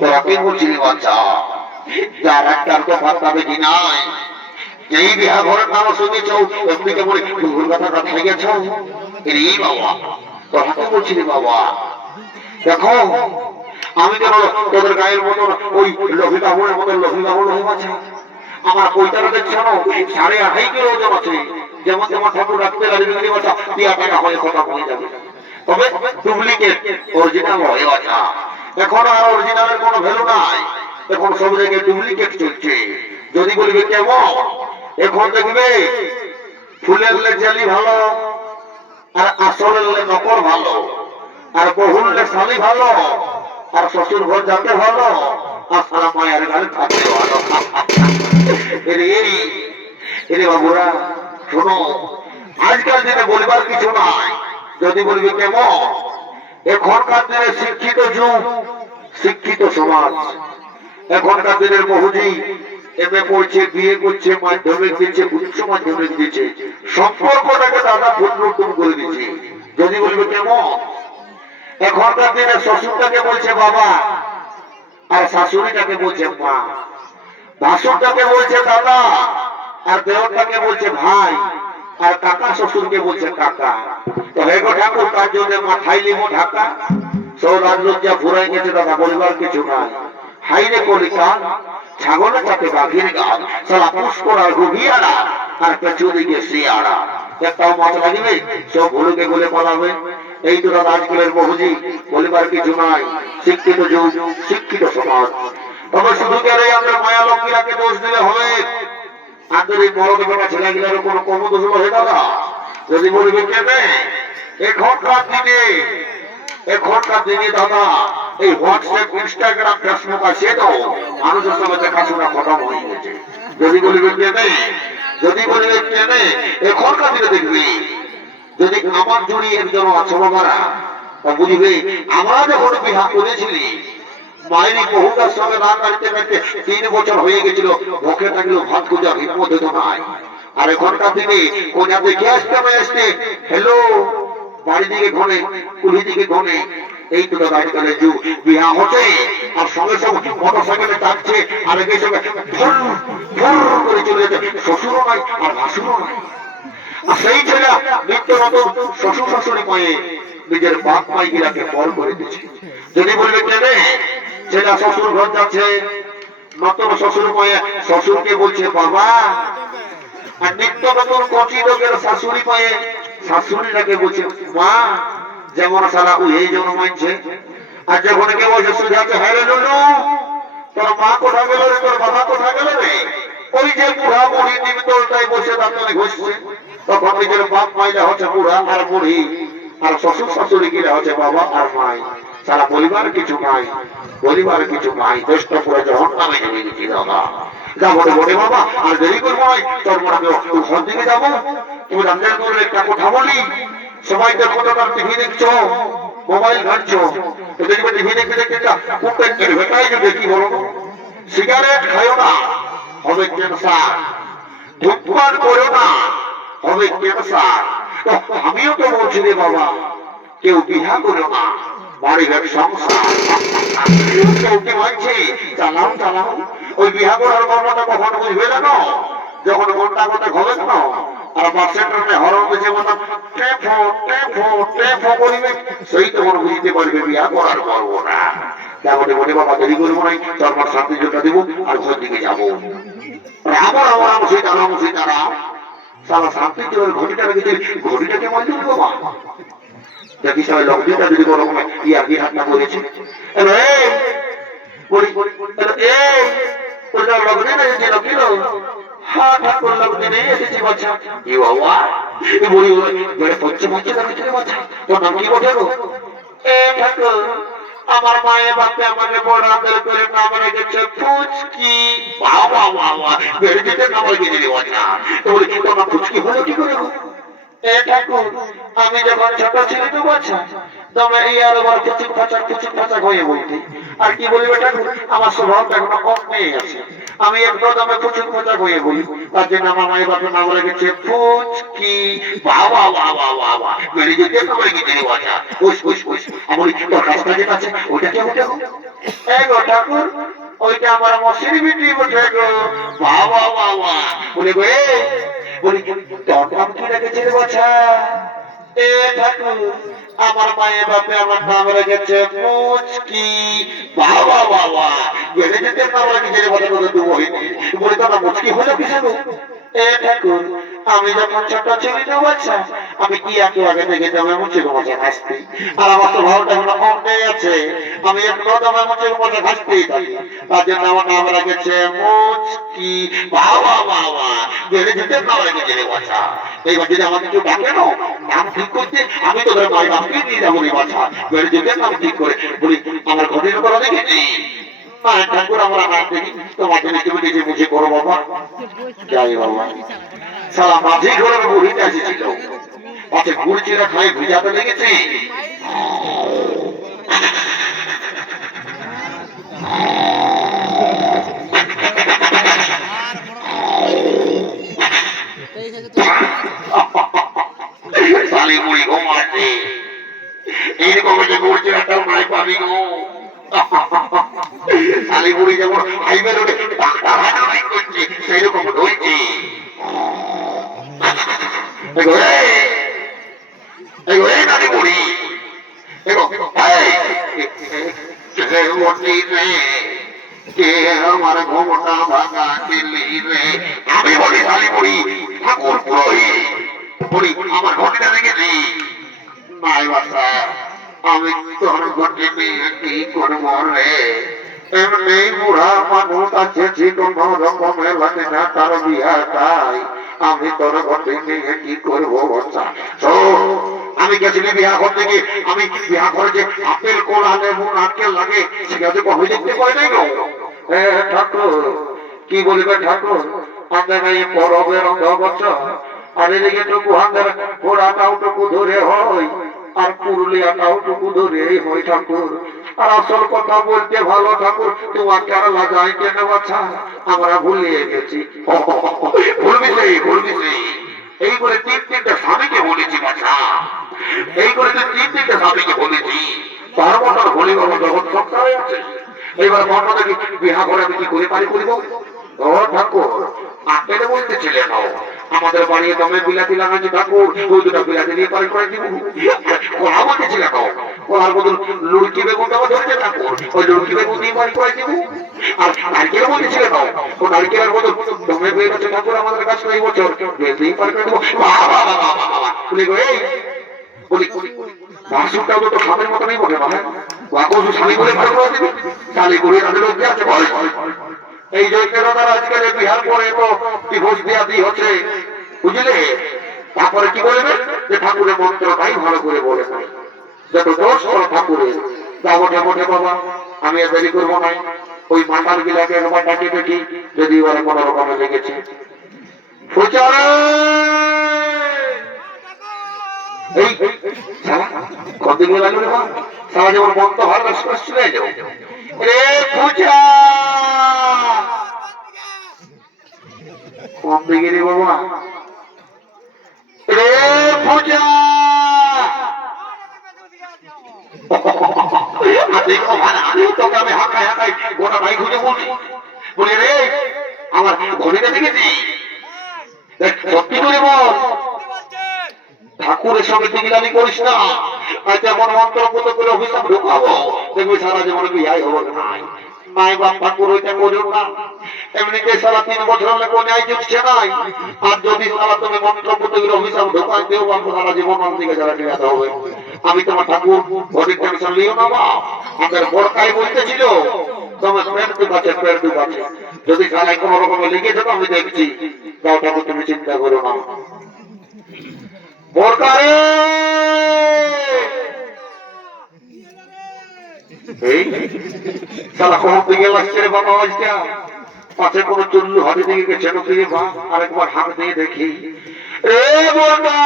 তোরাকে বলছি বাচ্চা যার একটার তো ভাবটা বেশি নাই, যেই বিহা ঘরের নাম শুনেছ এমনি কেমন ভুল কথা খাই গেছ। রে বাবা তোরাকে বলছি বাবা, দেখো আমি কেন তোদের গায়ের মতন ওই লঘু কাপড়ের মতন লঘু কাপড় হয়ে আছে। আমার বইটারা দেখছো না 2.5 কিলো ওজন আছে। যেমন যেমন ঠাকুর রাখতে লাগবে বাচ্চা 2 টাকা হয়ে খতম হয়ে যাবে, তবে ডুপ্লিকেট অরিজিনাল হয়ে আছে। এখন আর অরিজিনালের কোনো ভ্যালু নাই, এখন সব জায়গায় ডুপ্লিকেট চলছে। যদি বলবে কেমন, এখন দেখবে ফুলের জালি ভালো আর আসলের নকল ভালো, আর বহুলে শালি ভালো আর শ্বশুর ঘর যাতে ভালো আর সারা মায়ের গাড়ি থাকতে ভালো। এরে বাবুরা শোনো, আজকাল দিনে বলবার কিছু নাই। যদি বলবি কেমন, এখনকার দিনে শিক্ষিত যুগ, শিক্ষিত সমাজ। এখনকার দিনের বহুজি এমএ পড়ছে, বিয়ে করছে, মাধ্যমিক দিচ্ছে, উচ্চ মাধ্যমিক দিচ্ছে, সম্পর্কটাকে দাদা পরিবর্তন করে দিচ্ছে। যদি বলবে কেমন, এখনকার দিনে শ্বশুরটাকে বলছে বাবা আর শাশুড়িটাকে বলছে মা, ভাসুরটাকে বলছে দাদা আর দেওরটাকে বলছে ভাই, আর কাকা শ্বশুরকে বলছে কাকা। তো হেগো ঠাকুর তার জন্য মাথায় লিমো ঢাকা, সব রাজলজ্জা ফুরাই গেছে দাদা, বলবার কিছু নাই। হাইরে কলিকা ছাগলের সাথে বাঘের গাল, সালা পুষ্করা রুবিয়ারা আর পেছুদিকে শিয়ারা, একটাও মাছ লাগবে সব ভুলুকে গলে পালাবে। এই তো দাদা আজকালের বহুজি, বলবার কিছু নাই। শিক্ষিত যুগ, শিক্ষিত সমাজ। তবে শুধু কেন আমরা মায়া লক্ষ্মীরাকে দোষ দিলে হবে? আমাদের এই মরদ বেটা ছেলেগুলোর কোনো কম দোষ হয়ে দাদা? যদি বলবে কেনে, এখনকার দিনে দাদা এই হোয়াটসঅ্যাপ, ইনস্টাগ্রাম, ফেসবুক আছে তো মানুষের সঙ্গে দেখাশোনা খতম হয়ে গেছে। যদি বলবে কেনে, এখনকার দিনে দেখবি যদি আমার জড়ি একজন আছে বাবারা, বুঝবে আমরা যখন বিহা করেছিলি মায়েরই বহুটার সঙ্গে রাত কাটতে কাটতে 3 বছর হয়ে গেছিল, ভোকে থাকলেও ভাত খুঁজার হিম্মত হতো নাই। আর এখনকার দিনে কোনা দেখে আসতে হ্যালো বাড়ি দিকে ঘনে, কুলি দিকে ঘনে। এই তো দাদা আজকালের যুগ, বিহা হচ্ছে আর সঙ্গে সঙ্গে মোটর সাইকেলে টাকছে আর এর সঙ্গে করে চলে যেতে, শ্বশুরও নাই আর ভাসুরও নাই। আর সেই ছেলে নিত্য নতুন শ্বশুর শাশুড়ি পায়ে নিজের বাপ মাইগিরাকে কল করে দিচ্ছে। যদি বলবে কেনে, ছেলে শ্বশুর ঘর যাচ্ছে, নতুন শ্বশুর পায়ে শ্বশুরকে বলছে বাবা, আর নিত্য নতুন কচি লোকের শাশুড়ি পায়ে শাশুড়িটাকে বলছে মা। যেমন সারা এই জন্য মানছে। আর যখন কেউ বলছে সুঝাচ্ছে, হ্যাঁ রে লুলু তোর মা কোথা গেল রে, তোর বাবা কোথা গেল রে, ওই যে বুড়া বুড়ি নিমতলটাই বসে দাঁতনে ঘষছে। তখন নিজের বাপ মাইলা হচ্ছে বুড়া আর বুড়ি, আর শ্বশুর শাশুড়ি গিরা হচ্ছে বাবা আর মাই। সারা পরিবার কিছু নাই, পরিবার কিছু নাই। দেশটা পুরো যখন নামে নেমে গেছি দাদা। যাবো রে বলে বাবা, আর দেরি করবো নাই, তোর মনে ঘর দিকে যাবো। তুমি রান্নার করে একটা কথা বলি, সবাই দেখো তো তার টিভি দেখছো, মোবাইল ঘাটছো, দেখবে টিভি দেখতে দেখতে দেখি বলো, সিগারেট খাইও না হবে ক্যান্সার, ধূমপান করো না হবে ক্যান্সার। আমিও তো বলছি রে বাবা, কেউ বিহা করো না, বাড়ি ঘর সংসার। কেউ মানছে চালাও চালাও, ওই বিহা করার মর্মটা কখন বুঝবে জানো? যখন ঘন্টা ঘন্টা ঘবে কেন আর বাসের ট্রেনে হরণ দিচ্ছে মতন টেফো টেফো টেফো করিবে, সেই তখন বুঝতে পারবে বিহা করার মর্মটা। তাহলে বলে বাবা দেরি করবো নাই, তারপর শান্তি জোটা দেবো আর ঘর দিকে যাবো। আবার আমার মশাই তারা সারা শান্তি জোরের ঘটিটা রেখেছে, ঘটিটাকে মনে দেবো বাবা। দেখি সবাই লক্ষ্মীটা যদি কোনো রকমের ইয়ার কি হাতটা করেছে, আমার মায়ের বাপে আমাকে বড় আদর করে নাম রেখেছে ফুচকি। বাবা বাবা বেড়ে যেতে নাম রেখেছে তোমার ফুচকি হলো কি করে? আমি যখন ছোট ছিল তো বাচ্চা তবে ইয়ার আবার কুচুক ফাঁচা হয়ে বলতে, আর কি বলবে ঠাকুর আমার স্বভাবটা এখনো কম নিয়ে গেছে, আমি একদমে কুচুক ফাঁচা হয়ে বলি। তার জন্য আমার মায়ের বাপে নাম রেখেছে ফুচকি। বাবা বাবা বাবা বেড়ে যেতে নাম রেখেছে বাচ্চা। ওই আমার তোর কাছটা যেটা আছে ওইটা কেমন দেখো। এই গো ঠাকুর, ওইটা আমার মশির বিটি বটে গো। বাবা বাবা বলে গো, বলি তোর নাম কি রেখেছে রে বাছা? এ ঠাকুর, আমার মায়ের বাপে আমার নাম রেখেছে মুচকি। বাবা বাবা বেড়ে যেতে নাম রেখেছে রে বাছা, তোদের দু বহিনী। বলি তোর নাম মুচকি হলো কি জানো? এ ঠাকুর, আমি যখন ছোট ছিলি না বাচ্চা, আমি কি একটু আগে থেকে জমে মুচি তোমাকে হাসতে, আর আমার তো ভাবটা কোনো অন্যায় আছে, আমি একটু জমে মুচি তোমাকে হাসতেই থাকি, তার জন্য আমার নাম রেখেছে মুচকি। বাবা বাবা বেড়ে যেতে নাম রেখেছে রে বাচ্চা। এইবার যদি আমাকে কেউ ডাকে না নাম ঠিক করতে, আমি তোদের মায়ের বাপকে নিয়ে যাবো রে বাচ্চা, বেড়ে যেতে নাম ঠিক করে। বলি আমার ঘরের করা দেখেছি না ঠাকুর, আমরা নাম দেখি তোমার জন্য তুমি নিজে বুঝে করো বাবা। যাই বাবা, সারা মাঝে ঘরের বুড়িতে এসেছিল, পাশে গুড় চিরা খাই ভিজাতে লেগেছে। শালি বুড়ি ঘুমাচ্ছে, এইরকম যে গুড় চিরাটাও নাই পাবি গো। শালি বুড়ি যেমন হাইবে রোডে ডাক্তার হাঁটাহাঁটি করছে, সেই রকম ধরছে। নানি বুড়ি আমার ঘুমটা ভাঙা দিল্লি রে। আমি বলি শালি বুড়ি ঠাকুর পুরোহিত, বলি আমার ঘটিটা দেখেছি নাই বাচ্চা, আমি তোর ঘটি নিয়ে কি করবো রে? এমনি বুড়া মানুষ আছে কোনো রকমের লাগে না তার বিয়াটাই, আমি তোর ঘটি নিয়ে কি করবো বাচ্চা? আমি গেছিলি বিয়া করতে গিয়ে, আমি বিয়া করে যে আপেল কোলা লেবু নারকেল লাগে সেটা কবে দেখতে পাই নাই গো। ঠাকুর কি বলিবে ঠাকুর, আমাদের এই পরবের অন্ধ বছর, আর এদিকে টুকু হাতের ঘোড়াটাও টুকু ধরে হয়, আর পুরুলিয়াটাও টুকু ধরে হয় ঠাকুর। আর আসল কথা বলতে ভালো ঠাকুর, তোমার কেরালা যাই কেন বাছা, আমরা ভুলিয়ে গেছি। ভুলবি সেই ভুলবি সেই, এই করে তিনটে স্বামীকে বলেছি বাছা, এই করে তিনটে স্বামীকে বলেছি, তার মতো বলি বাবা জগৎ সত্তায় আছে। এইবার মনে দেখি বিহা করে আমি কি করে পারি করিব? ও ঠাকুর আপেলে বলতেছিলে না, আমাদের বাড়ি দমে বিলাতি লাগাচ্ছি ঠাকুর, ওই দুটা বিলাতি দিয়ে পারি করে দিব। কলা বলতেছিলে না, কলার বদল লুড়কি বেগুন দেওয়া ধরেছে ঠাকুর, ওই লুড়কি বেগুন দিয়ে পারি করে দিব। আর নারকেল বলতেছিলে না, ও নারকেলের বদল দমে বের হচ্ছে ঠাকুর আমাদের কাছে এই বছর বেশি পারি করে দিব। বলি গো এই বলি বাসুরটাও তো স্বামীর মতো নেই বটে মানে, বাকসু স্বামী বলে পারি করে দিবি, শালি করে তাদের লোক আছে বল। এই জৈকেরতার আজকাল বিহার করে তো ডিভোর্স দেওয়াদি হচ্ছে বুঝলে। তারপরে কি বলবে যে ঠাকুরের মন্ত্রটাই ভালো করে বলে নাই, যত দোষ করো ঠাকুরের। যা বটে বটে বাবা, আমি আর দেরি করবো না, ওই মাতাল গিলাকে একবার ডাকে দেখি যদি ওরা কোনো রকমে লেগেছে। এই কত গেল সারা যেমন মন্ত্র ভালো চলে যাও রে পূজা। কম দিকে রে বাবা রে পূজা, তোকে আমি হাঁকাই হাঁকাই গোটা ভাই খুঁজে বলছি, বলি রে আমার ঘড়িটা দেখেছি, সত্যি করে বল ঠাকুরের সঙ্গে টিকিলানি করিস না, আর যেমন মন্ত্র পুত করে অভিশাপ ঢুকাবো দেখবি সারা জীবনে বিহাই হবো নাই। মাই বাপ ঠাকুর ওইটা করিও না, এমনিতে সারা 3 বছর হলে কোন ন্যায় জুটছে নাই, আর যদি সারা তুমি মন্ত্র পুত করে অভিশাপ ঢুকাই দেও বাপ সারা জীবন দিকে যারা টিকাতে হবে। আমি তোমার ঠাকুর ঘটির টেনশন লিও না বাপ, আমাদের বড়কাই বলতেছিল তোমার পেট দুখাচ্ছে পেট দুখাচ্ছে, যদি সারাই কোনো রকমে লিখেছে তো আমি দেখছি, যাও ঠাকুর তুমি চিন্তা করো না। বরকারে এই সারা কোন দিকে লাগছে রে বাবা, আজটা পাশে কোনো চুল্লু হাতে দিকে গেছে নাকি বা আরেকবার হাত দিয়ে দেখি। এ বরকা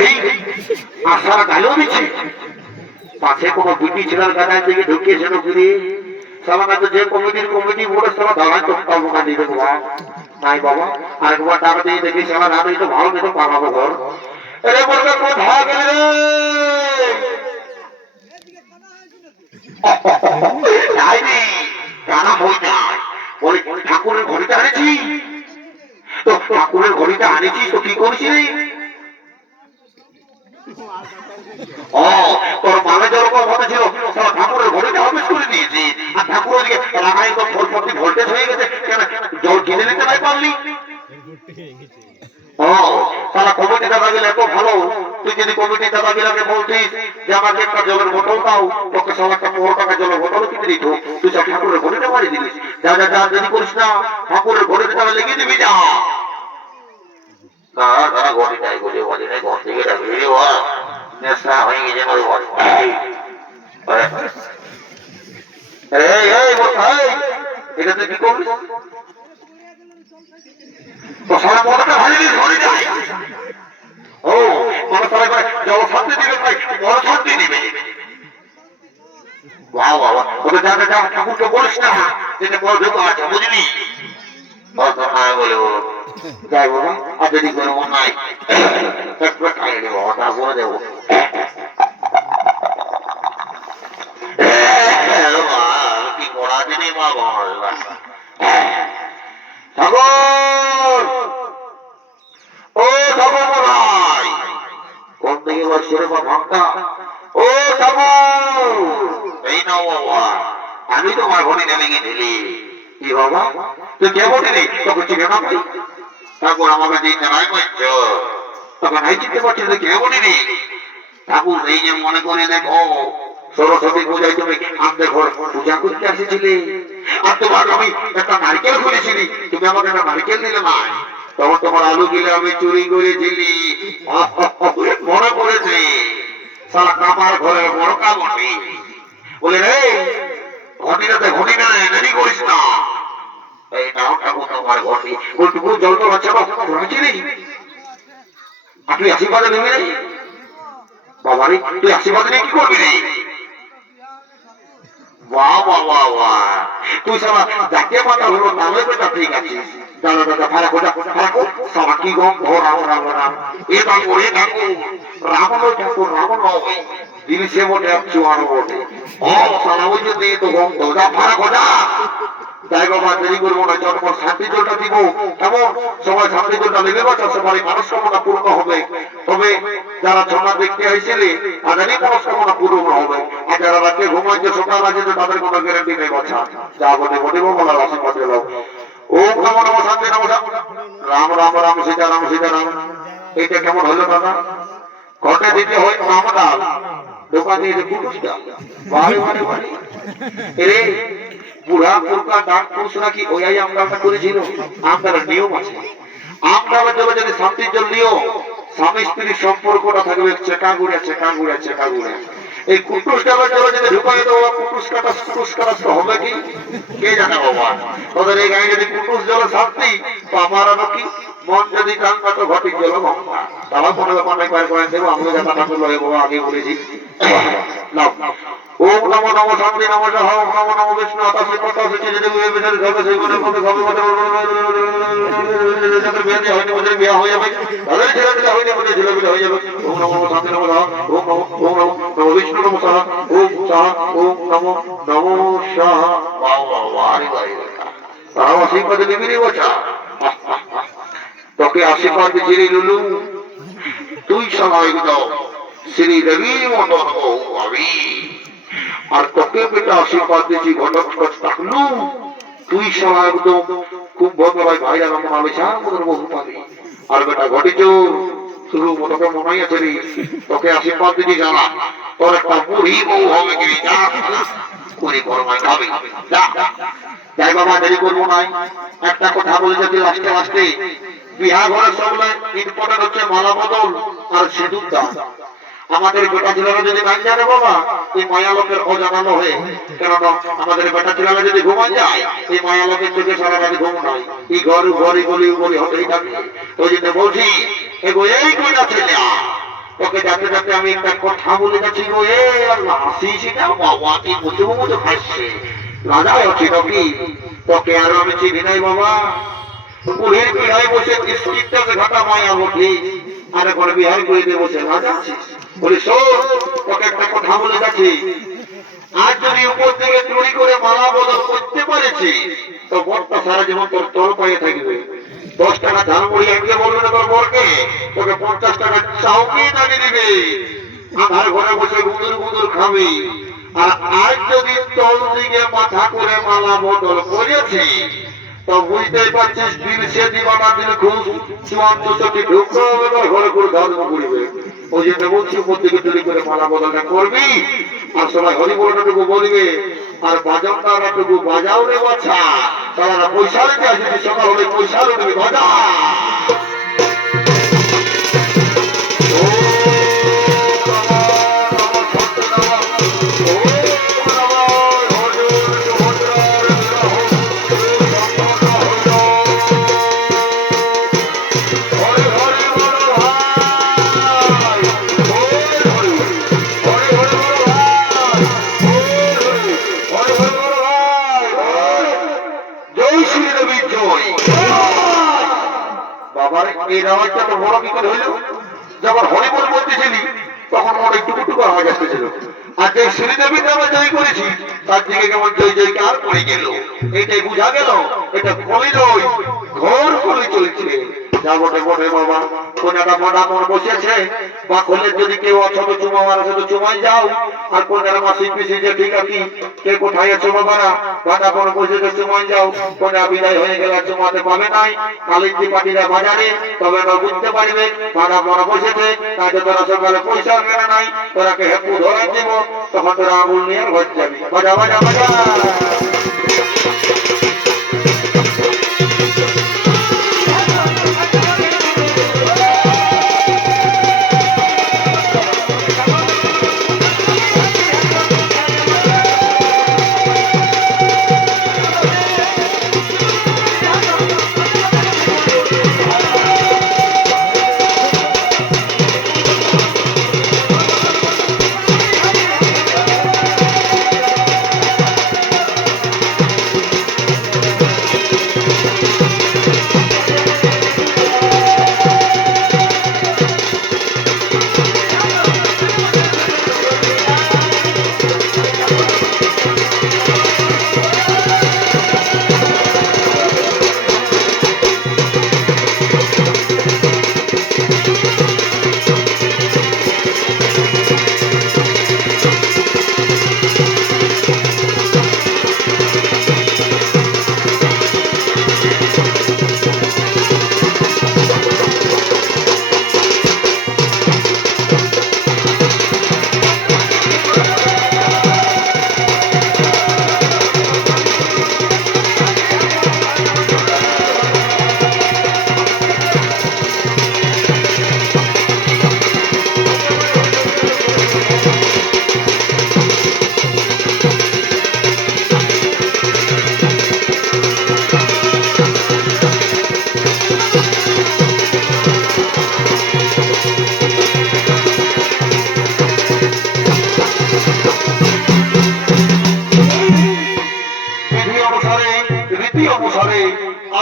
এই আশার গালেও দিচ্ছে, পাশে কোনো বিটি ছেলের গাড়ার দিকে ঢুকিয়েছে নাকি রে? সারা তো যে কমিটি বোর্ডের সারা দাঁড়ায় তো বোকা দিয়ে দেবো নাই বাবা, আরেকবার টাকা দিয়ে দেখি সারা রাতে তো ভালো দিতে পারবো ঘর। এরে বলবে কোথায় গেলে রে বলছিস যে আমাকে একটা জলের বোতল দাও, তোকে সব একটা 15 টাকা জলের বোতল কিনে দিত, তুই সব ঠাকুরের ঘরে মারি দিলিস। যা যা যা, যদি করিস না ঠাকুরের ঘরে তাহলে লেগে দিবি, যা। না না, ঘরে যাই বলে বলে না, ঘর থেকে ডাকবি নেশা হয়ে গেছে আমার ঘর। এটা তুই কি করবি? তো সারা মনটা ভালো ঘরে যাই। ও মানে তারা জল শান্তি দিবে ভাই, বড় শান্তি দিবে। বাহ বাবা, ওকে যা যা, ঠাকুরকে বলিস না যেটা বড় ঢোকা আছে, বুঝলি? বলে যাই বাবা, আর যদি করে মন নাই খাইয়ে দেবো, তারপরে দেবো। কি করা দিনি বাবা। ঠাকুর, ও ঠাকুর ভাই, কোন দিকে বসছে রে ভাগটা? ও ঠাকুর, এই নাও বাবা, আমি তোমার ঘরে নেমে গেছিলি। কি বাবা, তুই কে বলিনি? তোকে চিনে না ভাই? ঠাকুর আমাকে চিনতে নাই পারছ, তোকে নাই চিনতে পারছি, তুই কে বলিনি? ঠাকুর এই যে মনে করে দেখো, সরস্বতী পূজায় তুমি আমাদের ঘর পূজা করতে এসেছিলে, আর তোমার আমি একটা নারকেল খুলেছিলি, তুমি আমাকে একটা নারকেল দিলে না, তখন তোমার আলু গিলে আমি চুরি করেছিলি, মনে পড়েছে? সারা কামার ঘরে বড় কামড়ি বলে রে, ঘটিটাতে ঘটি না, দেরি করিস না। এই নাও ঠাকুর তোমার ঘটি, ওইটুকু জল তো বাচ্চা রাখছিলি, আর তুই আশীর্বাদে নেবে রে বাবারে, তুই আশীর্বাদে নিয়ে কি করবি রে? বাহ বাহ বাহ বাহ, তুই সারা যাকে মাথা হলো নামে বেটা ঠিক আছিস। দাদা দাদা ফারাক ওটা ফারাক সারা কি গন্ধ, রাম রাম রাম, এ ঠাকুর এ ঠাকুর, রাম নয় ঠাকুর, রাম নয়, দিলিসে বটে চুয়ানো বটে। ও সারা ওই যে দিয়ে তো গন্ধ, যা ফারাক ওটা। যাই বাবা, দেরি করবো না, যতক্ষণ শান্তি জলটা দিব, কেমন সবাই শান্তি জলটা নেবে, বাচ্চা সবারই মনস্কামনা পূর্ণ হবে। তবে যারা ছন্না দেখতে আসছিলে তাদেরই মনস্কামনা পূর্ণ হবে, আর যারা রাতে ঘুমাইছে সকাল আছে তাদের কোনো গ্যারান্টি নেই বাচ্চা। যা বলে বলিব বলার আশীর্বাদ দিলাম। ওম নমো নমঃ শান্তি নমঃ রাম রাম রাম সীতারাম সীতারাম। এইটা কেমন হলো দাদা? ঘটে দিতে হয় নাম ডাল, দোকানে কুটুস ডাল, বাড়ি বাড়ি বাড়ি। এরে বুড়া পুরকা ডাক পুরুষ নাকি ওই আমডালটা করেছিল? আমডালের নিয়ম আছে, আমডালের জন্য যদি শান্তির জল নিও, স্বামী স্ত্রীর সম্পর্কটা থাকবে চেকা গুড়ে চেকা গুড়ে চেকা গুড়ে। এই কুটুস ডালের জন্য যদি ঢুকাই দেবো, কুটুস কাটা হবে কি কে জানে বাবা। তোদের এই গায়ে যদি কুটুস জল শান্তি, তো আমার আরো কি মন যদি কাঙ্ক্ষা, তো ঘটির জল গঙ্গা। তারা কোনো ব্যাপার নাই, পার করে দেবো, আমিও যাতা ঠাকুর লয়ে বাবা আগে বলেছি। ওম নমো নমঃ শান্তি নমঃ ওম নমো নমঃ বিষ্ণু আতাসি পতাসি চিরে দেব এই বিচারে সবে সেই মনে মনে সবে মনে যাদের বিয়ে হয়নি ওদের বিয়ে হয়ে যাবে, তাদের ছেলে দিলে হয়নি ওদের ছেলে দিলে হয়ে যাবে। ওম নমো শান্তি নমঃ ওম নমো বিষ্ণু নমঃ ওম ওম নমো নমো শাহ। বাহ বাহ বাহ, তারা আশীর্বাদ দিবি রে বাচ্চা, তোকে আশীর্বাদ দিচ্ছি লুলু, তুই সবাই দাও শ্রী দেবী মন্ডল ভাবি, আর তোকে বেটা আশীর্বাদ দিচ্ছি ঘটক থাকলু, তুই সবাই একদম খুব ভদ্রভাই ভাইরা রকম আলোচনা আমাদের বহু পাবি। আর বেটা ঘটিছ শুধু তোকে মনে আছে রে, তোকে আশীর্বাদ দিচ্ছি জানা, তোর একটা বুড়ি বউ হবে কি পুরি গরমায় খাবে। যাই বাবা, দেরি করবো নাই, একটা কথা বলে যাচ্ছি লাস্টে লাস্টে। বিহা ঘরের সবগুলো ইম্পর্টেন্ট হচ্ছে মালা বদল আর সিঁদুর দান। আমাদের বেটা ছেলেরা যদি নাই জানে বাবা, এই মায়া লোকের অজানানো হয়ে, কেননা আমাদের বেটা ছেলেরা যদি ঘুমান যায়, এই মায়া লোকের চোখে সারা রাত ঘুম নাই, এই ঘর ঘরে গলি গলি হতেই থাকে। ওই জন্য বলছি এগো এই কইটা ছেলে, ওকে যাতে যাতে আমি একটা কথা বলে যাচ্ছি গো, এ আল্লাহ হাসিস না বাবা, কি মুচু মুচু খাইছে রাজাই হচ্ছে নাকি, তোকে আরো আমি চিনি নাই বাবা। পুরীর বিহায় বসে স্কৃতকে ঘটা মায়া বলি, আরে ঘরে বিহার করে দিয়ে বসে রাজা আছিস। বলি শোন, তোকে একটা কথা বলে যাচ্ছি, আজ যদি উপর থেকে চুরি করে মালা বদল করতে পারেছি, তো বরটা সারা জীবন তোর তল পায়ে থাকবে। 10 টাকা ধান মুড়ি আনতে বলবে না তোর বরকে, তোকে 50 টাকা চাউকি দাঁড়িয়ে দিবে, আধার ঘরে বসে গুঁদুর গুঁদুর খাবি। আর আজ যদি তল দিকে মাথা করে মালা বদল করেছি, তো বুঝতেই পারছিস দিল সে দিবানা দিল খুব 54টি ঢুকতে হবে, ঘরে করে ধর্ম করবে। ওই জন্য বলছি উপর দিকে চুরি করে মালা বদলটা করবি আর সবাই হরি বলটাটুকু বলবে আর বাজাওটাটুকু বাজাও রে বাচ্চা তারা পয়সা রেখে আসবি সকাল হলে পয়সা রেখে বাজা এই নামাজটা তো বড় কি করে হইল যখন হরিবল বলতেছিলি তখন অনেক টুকু আওয়াজ আসতেছিল আর যে শ্রীদেবীর নামে জয় করেছি তার দিকে কেমন জয় জয়কার পড়ে গেল এটাই বোঝা গেল এটা কলি নয় ঘর কলি চলছে যা বটে বটে বাবা কোনাটা মোটা মন বসেছে বা খোলের যদি কেউ ছোট চুমা মারা তো চুমাই যাও আর কোনার মাসি পিসি যে ঠিক আছে কে কোথায় চুমা মারা বাটা মন বসেছে চুমাই যাও কোনা বিদায় হয়ে গেলে চুমাতে পাবে নাই কালিন্দি পাটিরা বাজারে তবে না বুঝতে পারবে বাটা মন বসেছে তাকে তোরা সকালে পয়সা কেনা নাই তোরাকে হেপু ধরে দিব তখন তোরা আঙুল নিয়ে ঘর যাবি বাজা বাজা বাজা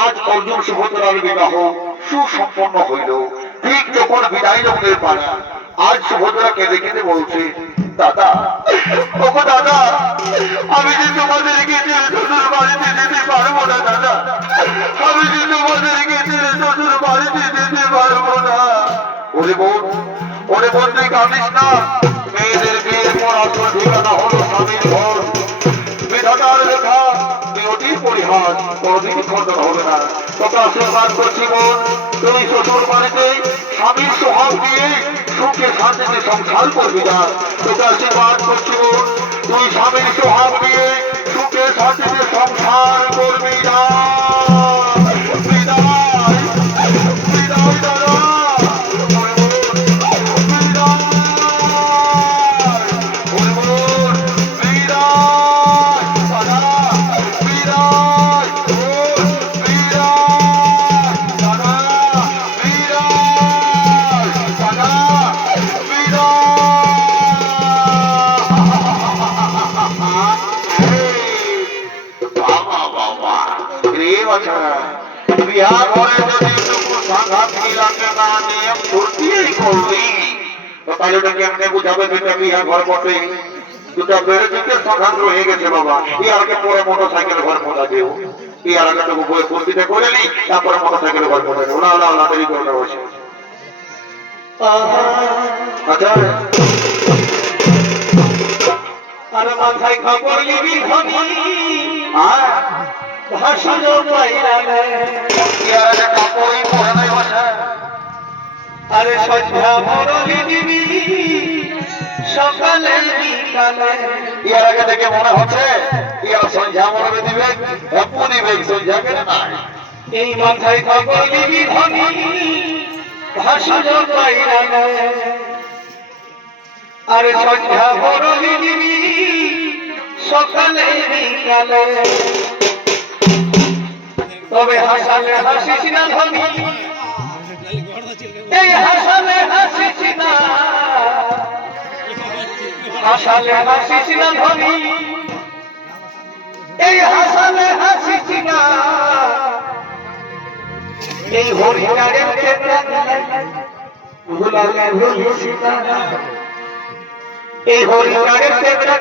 আজ অর্জুন সুভদ্রার বিবাহ সুসম্পন্ন হইল ঠিক যখন বিদায় লগ্নের পালা আজ সুভদ্রা কেঁদে কেঁদে বলছে দাদা ওগো দাদা আমি যে তোমাদেরকে শ্বশুর বাড়িতে যেতে পারবো না দাদা আমি যে তোমাদেরকে শ্বশুর বাড়িতে যেতে পারবো না ওরে বোন তুই কাঁদিস না মেয়েদের বিয়ের পর আসল ঠিকানা হলো স্বামীর ঘর বিধাতার লেখা অতি পরিহার কোনদিন খণ্ডন হবে না তোকে আশীর্বাদ করছি বোন তুই শ্বশুর বাড়িতে স্বামীর সোহাগ দিয়ে সুখে শান্তিতে সংসার করবি না তোকে আশীর্বাদ করছি বোন তুই স্বামীর সোহাগ দিয়ে সুখে শান্তিতে সংসার করবি না বিহার ঘরে যদি সাংঘাত মিলাকে না নিয়ম ছুটিয়েই করবি তাহলে ওটাকে এমনি বুঝাবে যেটা বিহার ঘর বটে দুটা বেড়ে দিকে সাংঘাত রয়ে গেছে বাবা ইয়ারকে পরে মোটর সাইকেল ঘর ফোটা দেও ইয়ার আগে তোকে বই কুস্তিতে করে নি তারপরে মোটর সাইকেল ঘর ফোটা দেও না না না দেরি করে বসে আচ্ছা আর মাথায় খবর নিবি ধনি আর ভাষণ পাইলা ইয়ার কাপড়ই পরে নাই বসে আরে সন্ধ্যা মরলি দিবি সকালে বিকালে। ইয়ার আগে দেখে মনে হচ্ছে ইয়ার সন্ধ্যা মরবে দিবে দিবে সন্ধ্যা কেন নাই। এই মাথায় খবর দিবি ধনী ভাসুর পাইরা না। আরে সন্ধ্যা মরলি দিবি সকালে বিকালে। তবে হাসালে হাসিস না ধনী, এই হাসালে হাসিস না, হাসালে হাসিস না ধনী, এই হাসালে হাসিস না। এই হরিণারের চেতনা ভুলালে ভুলিস না, এই হরিণারের চেতনা